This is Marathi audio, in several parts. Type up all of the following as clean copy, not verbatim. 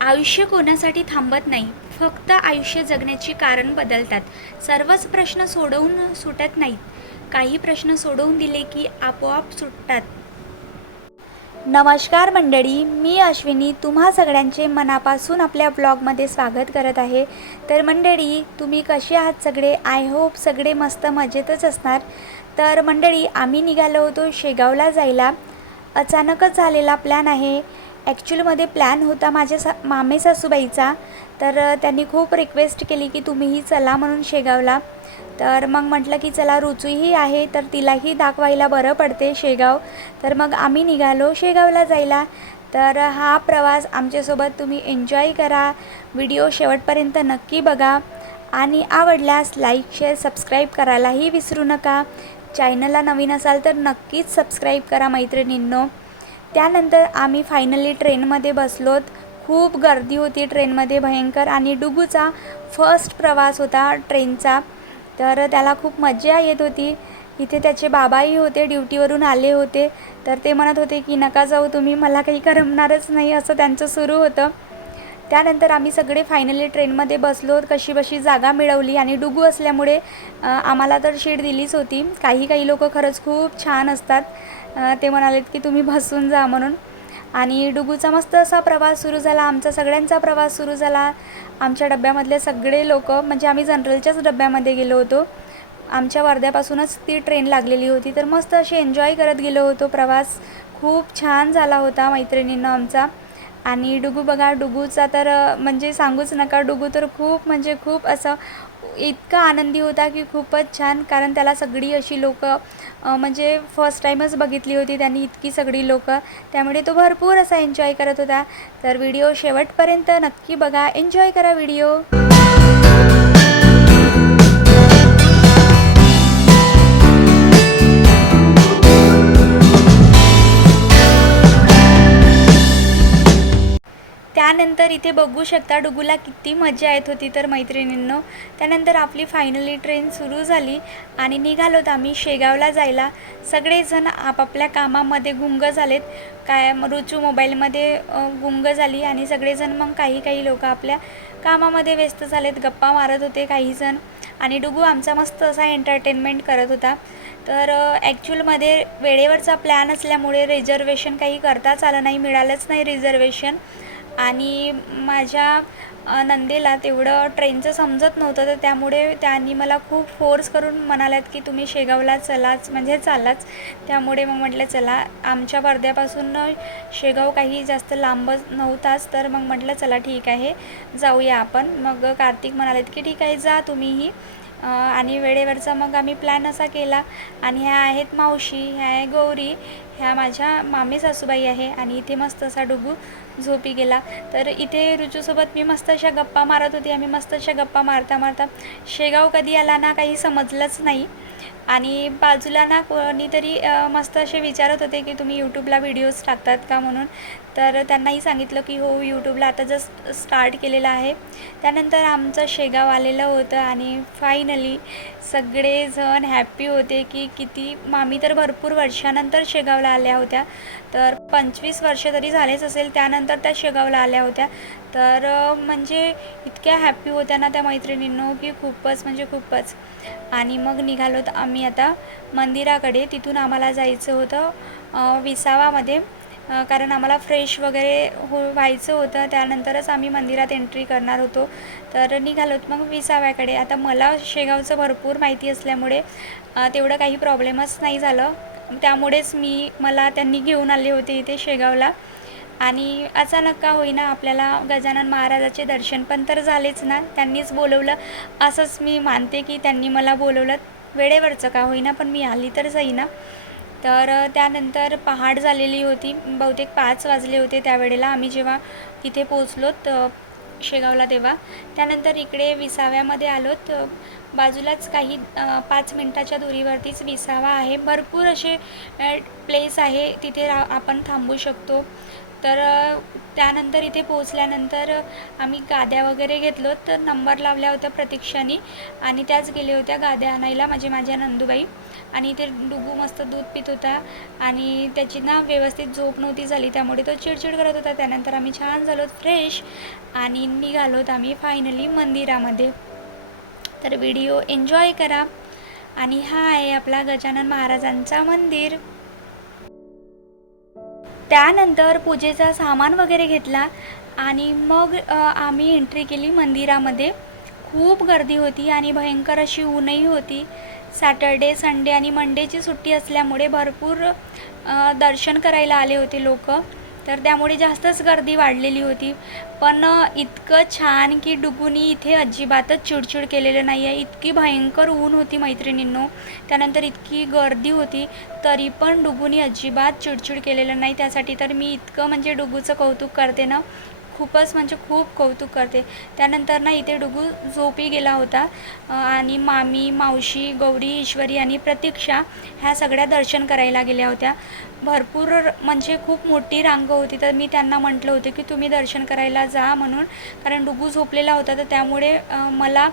आयुष्य कोणासाठी थांबत नाही, फक्त आयुष्य जगण्याची कारण बदलतात. सर्वच प्रश्न सोडवून सुटत नाहीत, काही प्रश्न सोडवून दिले की आपोआप सुटतात. नमस्कार मंडळी, मी अश्विनी तुम्हा सगळ्यांचे मनापासून आपल्या ब्लॉगमध्ये स्वागत करत आहे. तर मंडळी, तुम्ही कसे आहात सगळे? आय होप सगळे मस्त मजेतच असणार. तर मंडळी, आम्ही निघालो होतो शेगावला जायला. अचानकच झालेला प्लॅन आहे. ॲक्च्युलीमध्ये प्लॅन होता माझ्या मामे सासूबाईचा. तर त्यांनी खूप रिक्वेस्ट केली की तुम्हीही चला म्हणून शेगावला. तर मग म्हटलं की चला, रुचूही आहे तर तिलाही दाखवायला बरं पडते शेगाव. तर मग आम्ही निघालो शेगावला जायला. तर हा प्रवास आमच्यासोबत तुम्ही एन्जॉय करा. व्हिडिओ शेवटपर्यंत नक्की बघा आणि आवडल्यास लाईक, शेअर, सबस्क्राईब करायलाही विसरू नका. चॅनलला नवीन असाल तर नक्कीच सबस्क्राईब करा मैत्रिणींनो. त्यानंतर आम्ही फायनली ट्रेनमध्ये बसलोत. खूप गर्दी होती ट्रेनमध्ये, भयंकर. आणि डुगूचा फर्स्ट प्रवास होता ट्रेनचा. तर त्याला खूप मजा येत होती. इथे त्याचे बाबाही होते, ड्युटीवरून आले होते. तर ते म्हणत होते की नका जाऊ तुम्ही, मला काही करमणारच नाही, असं त्यांचं सुरू होतं. त्यानंतर आम्ही सगळे फायनली ट्रेनमध्ये बसलो. कशीबशी जागा मिळवली आणि डुगू असल्यामुळे आम्हाला तर शीट दिलीच होती. काही लोक खरंच खूप छान असतात. ते म्हणालेत की तुम्ही बसून जा म्हणून. आणि डुगूचा मस्त असा प्रवास सुरू झाला. आमचा सगळ्यांचा प्रवास सुरू झाला. आमच्या डब्यामधले सगळे लोक, म्हणजे आम्ही जनरलच्याच डब्यामध्ये गेलो होतो. आमच्या वर्ध्यापासूनच ती ट्रेन लागलेली होती. तर मस्त अशी एन्जॉय करत गेलो होतो. प्रवास खूप छान झाला होता मैत्रिणींना आमचा. आणि डुगू बघा, डुगूचा तर म्हणजे सांगूच नका. डुगू तर खूप म्हणजे खूप असं इतका आनंदी होता की खूपच छान. कारण त्याला सगळी अशी लोक म्हणजे फर्स्ट टाईमच बघितली होती त्यांनी, इतकी सगळी लोक. त्यामुळे तो भरपूर असा एन्जॉय करत होता. तर व्हिडिओ शेवटपर्यंत नक्की बघा, एन्जॉय करा व्हिडिओ. त्यानंतर इथे बघू शकता डुगूला किती मजा येत होती तर मैत्रिणींनो. त्यानंतर आपली फायनली ट्रेन सुरू झाली आणि निघालोत आम्ही शेगावला जायला. सगळेजण आपापल्या कामामध्ये गुंग झालेत. रुचू मोबाईलमध्ये गुंग झाली आणि सगळेजण मग काही लोक आपल्या कामामध्ये व्यस्त झालेत, गप्पा मारत होते काहीजण. आणि डुगू आमचा मस्त असा एंटरटेनमेंट करत होता. तर ॲक्च्युअलमध्ये वेळेवरचा प्लॅन असल्यामुळे रिझर्वेशन काही करताच आलं नाही, मिळालंच नाही रिझर्वेशन. आणि माझ्या नंदेला तेवढं ट्रेनचं समजत नव्हतं, तर त्यामुळे त्यांनी मला खूप फोर्स करून म्हणाल्यात की तुम्ही शेगावला चलाच, म्हणजे चालाच. त्यामुळे मग म्हटलं चला. आमच्या वर्ध्यापासून शेगाव काही जास्त लांबच नव्हताच. तर मग म्हटलं चला ठीक आहे, जाऊया आपण. मग कार्तिक म्हणालेत की ठीक आहे, जा तुम्हीही. आणि वेळेवरचा मग आम्ही प्लॅन असा केला. आणि ह्या आहेत मावशी, ह्या आहे गौरी, ह्या माझ्या मामी सासूबाई आहे. आणि इथे मस्त असा डुगू झोपी गेला. तर इथे रुचूसोबत मी मस्त अशा गप्पा मारत होती. आम्ही मस्त अशा गप्पा मारता शेगाव कधी आला ना काही समजलंच नाही. आणि बाजूला ना कोणीतरी मस्त असे विचारत होते की तुम्ही यूट्यूबला व्हिडिओज टाकतात का म्हणून. तर त्यांनाही सांगितलं की हो, यूट्यूबला आता जस्ट स्टार्ट केलेलं आहे. त्यानंतर आमचं शेगाव आलेलं होतं आणि फायनली सगळेजण हॅप्पी होते की किती. मामी तर भरपूर वर्षानंतर शेगावला आल्या होत्या. तर 25 वर्ष तरी झालेच असेल त्यानंतर त्या शेगावला आल्या होत्या. तर म्हणजे इतक्या हॅप्पी होत्या ना त्या मैत्रिणींनो की खूपच म्हणजे खूपच. आणि मग निघालोत आम्ही आता मंदिराकडे. तिथून आम्हाला जायचं होतं विसावामध्ये, कारण आम्हाला फ्रेश वगैरे व्हायचं होतं. त्यानंतरच आम्ही मंदिरात एंट्री करणार होतो. तर निघालोत मग विसाव्याकडे. आता मला शेगावचं भरपूर माहिती असल्यामुळे तेवढं काही प्रॉब्लेमच नाही झालं. त्यामुळेच मला त्यांनी घेऊन आले होते इथे शेगावला. आणि अचानक का होईना आपल्याला गजानन महाराजाचे दर्शन पण तर झालेच ना. त्यांनीच बोलवलं असंच मी मानते की त्यांनी मला बोलवलं. वेळेवरचं का होईना पण मी आली तर जाईना. तर त्यानंतर पहाट झालेली होती, बहुतेक 5 वाजले होते त्यावेळेला आम्ही जेव्हा तिथे पोचलोत शेगावला तेव्हा. त्यानंतर इकडे विसाव्यामध्ये आलोत. बाजूलाच काही 5 मिनटाच्या दुरीवरतीच विसावा आहे. भरपूर असे प्लेस आहे तिथे आपण थांबू शकतो. तर त्यानंतर इथे पोहोचल्यानंतर आम्ही गाद्या वगैरे घेतलो, तर नंबर लावल्या होत्या प्रतीक्षाने आणि त्याच गेल्या होत्या गाद्या आणायला, माझ्या नंदूबाई. आणि इथे डुगू मस्त दूध पित होता आणि त्याची ना व्यवस्थित झोप नव्हती झाली, त्यामुळे तो चिडचिड करत होता. त्यानंतर आम्ही छान झालो फ्रेश आणि निघालोत आम्ही फायनली मंदिरामध्ये. तर व्हिडिओ एन्जॉय करा. आणि हा आहे आपला गजानन महाराजांचा मंदिर. त्यानंतर पूजेचा सामान वगैरे घेतला आणि मग आम्ही एंट्री केली मंदिरामध्ये. खूप गर्दी होती आणि भयंकर अशी ऊनही होती. सॅटर्डे, संडे आणि मंडेची सुट्टी असल्यामुळे भरपूर दर्शन करायला आले होते लोक, तर त्यामुळे जास्तच गर्दी वाढलेली होती. पण इतकं छान की डुगूनी इथे अजिबातच चिडचिड केलेलं नाही आहे. इतकी भयंकर ऊन होती मैत्रिणींनो, त्यानंतर इतकी गर्दी होती, तरी पण डुगूनी अजिबात चिडचिड केलेलं नाही. त्यासाठी तर मी इतकं म्हणजे डुगूचं कौतुक करते ना, खूपच म्हणजे खूप कौतुक करते. त्यानंतर ना इथे डुगू झोपी गेला होता आणि मामी, मावशी, गौरी, ईश्वरी आणि प्रतीक्षा ह्या सगळ्या दर्शन करायला गेल्या होत्या. भरपूर म्हणजे खूप मोठी रांग होती, तर मी त्यांना म्हटलं होतं की तुम्ही दर्शन करायला जा म्हणून, कारण डुगू झोपलेला होता, तर त्यामुळे मला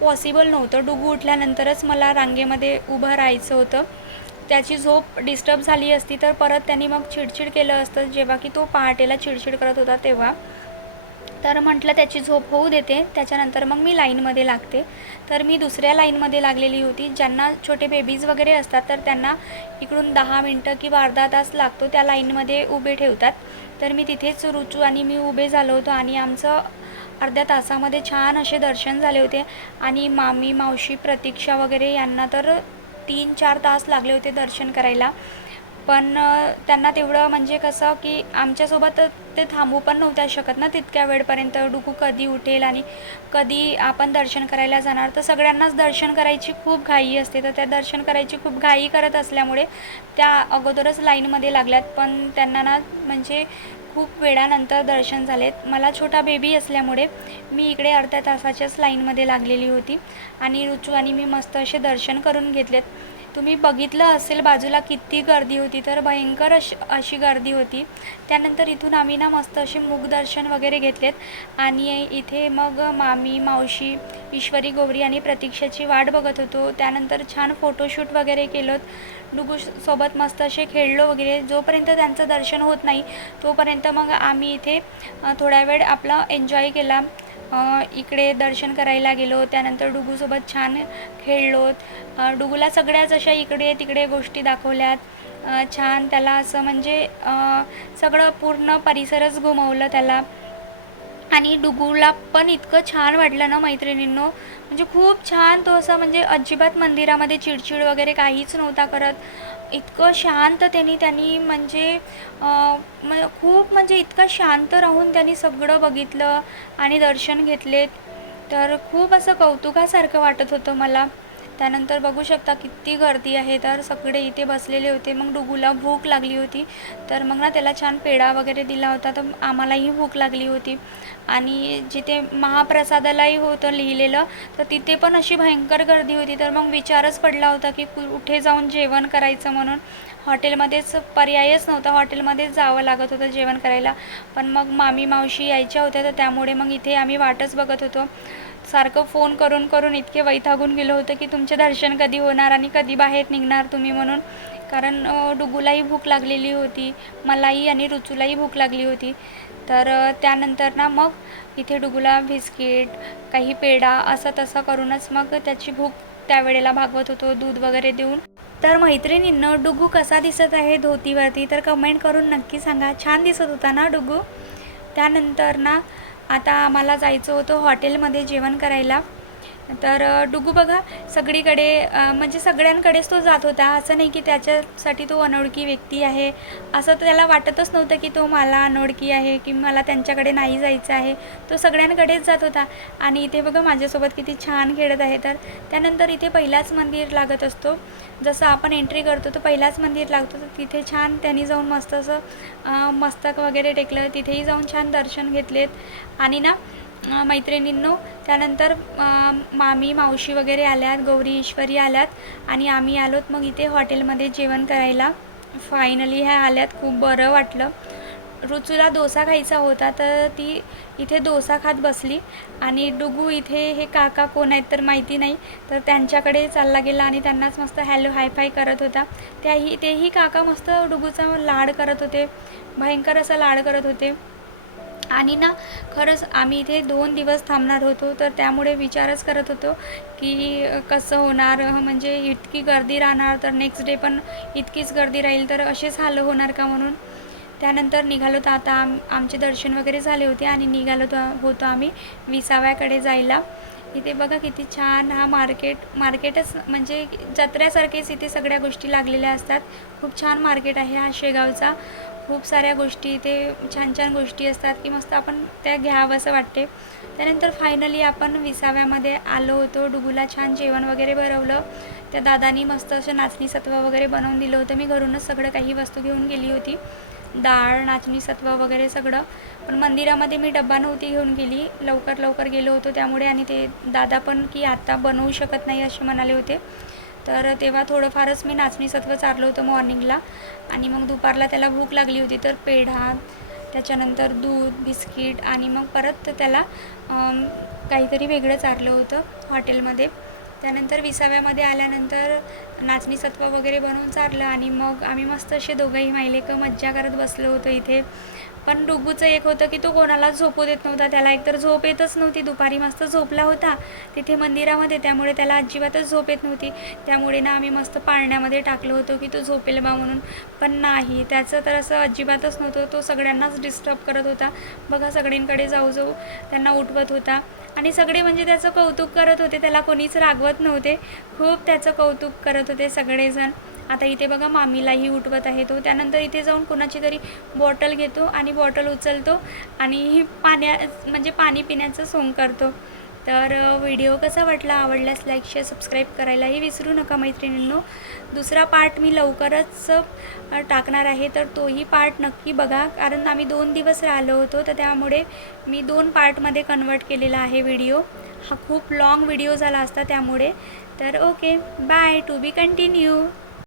पॉसिबल नव्हतं. डुगू उठल्यानंतरच मला रांगेमध्ये उभं राहायचं होतं. त्याची झोप डिस्टर्ब झाली असती तर परत त्यांनी मग चिडचिड केलं असतं, जेव्हा की तो पहाटेला चिडचिड करत होता तेव्हा. तर म्हटलं त्याची झोप होऊ देते, त्याच्यानंतर मग मी लाईनमध्ये लागते. तर मी दुसऱ्या लाईनमध्ये लागलेली होती. ज्यांना छोटे बेबीज वगैरे असतात तर त्यांना इकडून 10 मिनटं किंवा अर्धा तास लागतो, त्या लाईनमध्ये उभे ठेवतात. तर मी तिथेच रुचू आणि मी उभे झालो होतो आणि आमचं अर्ध्या तासामध्ये छान असे दर्शन झाले होते. आणि मामी, मावशी, प्रतीक्षा वगैरे यांना तर 3-4 तास लागले होते दर्शन करायला. पण त्यांना तेवढं म्हणजे कसं की आमच्यासोबत ते थांबू पण नव्हत्या शकत ना तितक्या वेळपर्यंत. डुगू कधी उठेल आणि कधी आपण दर्शन करायला जाणार, तर सगळ्यांनाच दर्शन करायची खूप घाई असते. तर त्या दर्शन करायची खूप घाई करत असल्यामुळे त्या अगोदरच लाईनमध्ये लागल्यात. पण त्यांना ना म्हणजे खूप वेळानंतर दर्शन झालेत. मला छोटा बेबी असल्यामुळे मी इकडे अर्ध्या तासाच्याच लाईनमध्ये लागलेली होती आणि रुचू आणि मी मस्त असे दर्शन करून घेतलेत. तुम्ही बघितलं असेल बाजूला किती गर्दी होती, तर भयंकर अशी गर्दी होती. त्यानंतर इथून आम्ही ना मस्त असे मुखदर्शन वगैरे घेतलेत आणि इथे मग मामी, मावशी, ईश्वरी, गौरी आणि प्रतीक्षाची वाट बघत होतो. त्यानंतर छान फोटोशूट वगैरे केलं. डुगूसोबत मस्त असे खेळलो वगैरे. जोपर्यंत त्यांचं दर्शन होत नाही तोपर्यंत मग आम्ही इथे थोडा वेळ आपला एन्जॉय केला. इकडे दर्शन करायला गेलो, त्यानंतर डुगूसोबत छान खेळलो. डुगूला सगळ्याच अशा इकडे तिकडे गोष्टी दाखवल्यात. छान त्याला असं म्हणजे सगळं पूर्ण परिसरच घुमवलं त्याला. आणि डुगूला पण इतकं छान वाटलं ना मैत्रिणींनो, म्हणजे खूप छान. तो असा म्हणजे अजिबात मंदिरामध्ये चिडचिड वगैरे काहीच नव्हता करत. इतकं शांत त्यांनी म्हणजे खूप म्हणजे इतकं शांत राहून त्यांनी सगळं बघितलं आणि दर्शन घेतलेत. तर खूप असं कौतुकासारखं वाटत होतं मला. त्यानंतर बघू शकता किती गर्दी आहे, तर सगळे इथे बसलेले होते. मग डुगूला भूक लागली होती, तर मग ना त्याला छान पेढा वगैरे दिला होता, तर आम्हालाही भूक लागली होती. आणि जिथे महाप्रसादालाही होतं लिहिलेलं, तर तिथे पण अशी भयंकर गर्दी होती. तर मग विचारच पडला होता की कुठे जाऊन जेवण करायचं म्हणून. हॉटेलमध्येच पर्यायच नव्हता, हॉटेलमध्येच जावं लागत होतं जेवण करायला. पण मग मामी, मावशी यायच्या होत्या, तर त्यामुळे मग इथे आम्ही वाटच बघत होतो. सारखं फोन करून करून इतके वैतागून गेलो होतं की तुमचे दर्शन कधी होणार आणि कधी बाहेर निघणार तुम्ही म्हणून. कारण डुगूलाही भूक लागलेली होती, मलाही आणि रुचूलाही भूक लागली होती. तर त्यानंतर ना मग इथे डुगूला बिस्किट, काही पेढा असं तसं करूनच मग त्याची भूक त्यावेळेला भागवत होतो, दूध वगैरे देऊन. तर मैत्रिणींनो, डुगू कसा दिसत आहे धोतीवरती तर कमेंट करून नक्की सांगा. छान दिसत होता ना डुगू? त्यानंतर ना आता आम्हाला जायचं होतं हॉटेलमध्ये जेवण करायला. तर डुगू बघा सगळीकडे म्हणजे सगळ्यांकडेच तो जात होता. असं नाही की त्याच्यासाठी तो अनोळखी व्यक्ती आहे, असं त्याला वाटतच नव्हतं की तो मला अनोळखी आहे की मला त्यांच्याकडे नाही जायचं आहे. तो सगळ्यांकडेच जात होता. आणि इथे बघा माझ्यासोबत किती छान खेळत आहे. तर त्यानंतर इथे पहिलाच मंदिर लागत असतो, जसं आपण एंट्री करतो तर पहिलाच मंदिर लागतो. तर तिथे छान त्यांनी जाऊन मस्त असं मस्तक वगैरे टेकलं, तिथेही जाऊन छान दर्शन घेतलेत. आणि ना मैत्रिणींनो, त्यानंतर मामी, मावशी वगैरे आल्यात, गौरी, ईश्वरी आल्यात आणि आम्ही आलोत मग इथे हॉटेलमध्ये जेवण करायला. फायनली ह्या आल्यात, खूप बरं वाटलं. ऋतूला डोसा खायचा होता, तर ती इथे डोसा खात बसली आणि डुगू इथे हे काका कोण आहेत तर माहिती नाही, तर त्यांच्याकडे चालला गेला आणि त्यांनाच मस्त हॅलो हाय फाय करत होता. तेही काका मस्त डुगूचा लाड करत होते, भयंकर असा लाड करत होते. आणि ना खरंच आम्ही इथे 2 दिवस थांबणार होतो, तर त्यामुळे विचारच करत होतो की कसं होणार, म्हणजे इतकी गर्दी राहणार, तर नेक्स्ट डे पण इतकीच गर्दी राहील, तर असेच हाल होणार का म्हणून. त्यानंतर निघालो, तर आता आमचे दर्शन वगैरे झाले होते आणि निघालो होतो आम्ही विसाव्याकडे जायला. इथे बघा किती छान हा मार्केटच म्हणजे जत्र्यासारखेच इथे सगळ्या गोष्टी लागलेल्या असतात. खूप छान मार्केट आहे हा शेगावचा. खूप साऱ्या गोष्टी इथे छान छान गोष्टी असतात की मस्त आपण त्या घ्यावं असं वाटते. त्यानंतर फायनली आपण विसाव्यामध्ये आलो होतो. डुगूला छान जेवण वगैरे भरवलं. त्या दादानी मस्त असं नाचणी सत्व वगैरे बनवून दिलं होतं. मी घरूनच सगळं काही वस्तू घेऊन गेली होती, डाळ, नाचणी सत्व वगैरे सगळं. पण मंदिरामध्ये मी डब्बा नव्हती घेऊन गेली, लवकर गेलो होतो त्यामुळे. आणि ते दादा पण की आत्ता बनवू शकत नाही असे म्हणाले होते, तर तेव्हा थोडंफारच मी नाचणी सत्व चारलं होतं मॉर्निंगला. आणि मग दुपारला त्याला भूक लागली होती, तर पेढा, त्याच्यानंतर दूध, बिस्किट आणि मग परत त्याला काहीतरी वेगळं चारलं होतं हॉटेलमध्ये. त्यानंतर विसाव्यामध्ये आल्यानंतर नाचणी सत्व वगैरे बनवून चारलं आणि मग आम्ही मस्त असे दोघंही मायलेकं मज्जा करत बसलो होतो इथे. पण डुगूचं एक होतं की तो कोणालाच झोपू देत नव्हता. त्याला एकतर झोप येतच नव्हती. दुपारी मस्त झोपला होता तिथे मंदिरामध्ये, त्यामुळे त्याला अजिबातच झोप येत नव्हती. त्यामुळे ना आम्ही मस्त पाळण्यामध्ये टाकलं होतं की तो झोपेल बा म्हणून, पण नाही, त्याचं तर असं अजिबातच नव्हतं. तो सगळ्यांनाच डिस्टर्ब करत होता. बघा सगळींकडे जाऊ त्यांना उठवत होता आणि सगळे म्हणजे त्याचं कौतुक करत होते. त्याला कोणीच रागवत नव्हते. खूप त्याचं कौतुक करत होते सगळेजण. आता इथे बघा मामीलाही उठवत आहे तो. त्यानंतर इथे जाऊन कोणाची तरी बॉटल घेतो आणि बॉटल उचलतो आणि म्हणजे पाणी पिण्याचं सोंग करतो. तर व्हिडिओ कसा वाटला, आवडल्यास लाईक शेअर सबस्क्राईब करायलाही विसरू नका मैत्रिणींनो. दुसरा पार्ट मी लवकरच टाकणार आहे, तर तोही पार्ट नक्की बघा, कारण आम्ही 2 दिवस राहिलो होतो, तर त्यामुळे मी 2 पार्टमध्ये कन्वर्ट केलेला आहे व्हिडिओ. हा खूप लाँग व्हिडिओ झाला असता त्यामुळे. तर okay, bye, to be continue.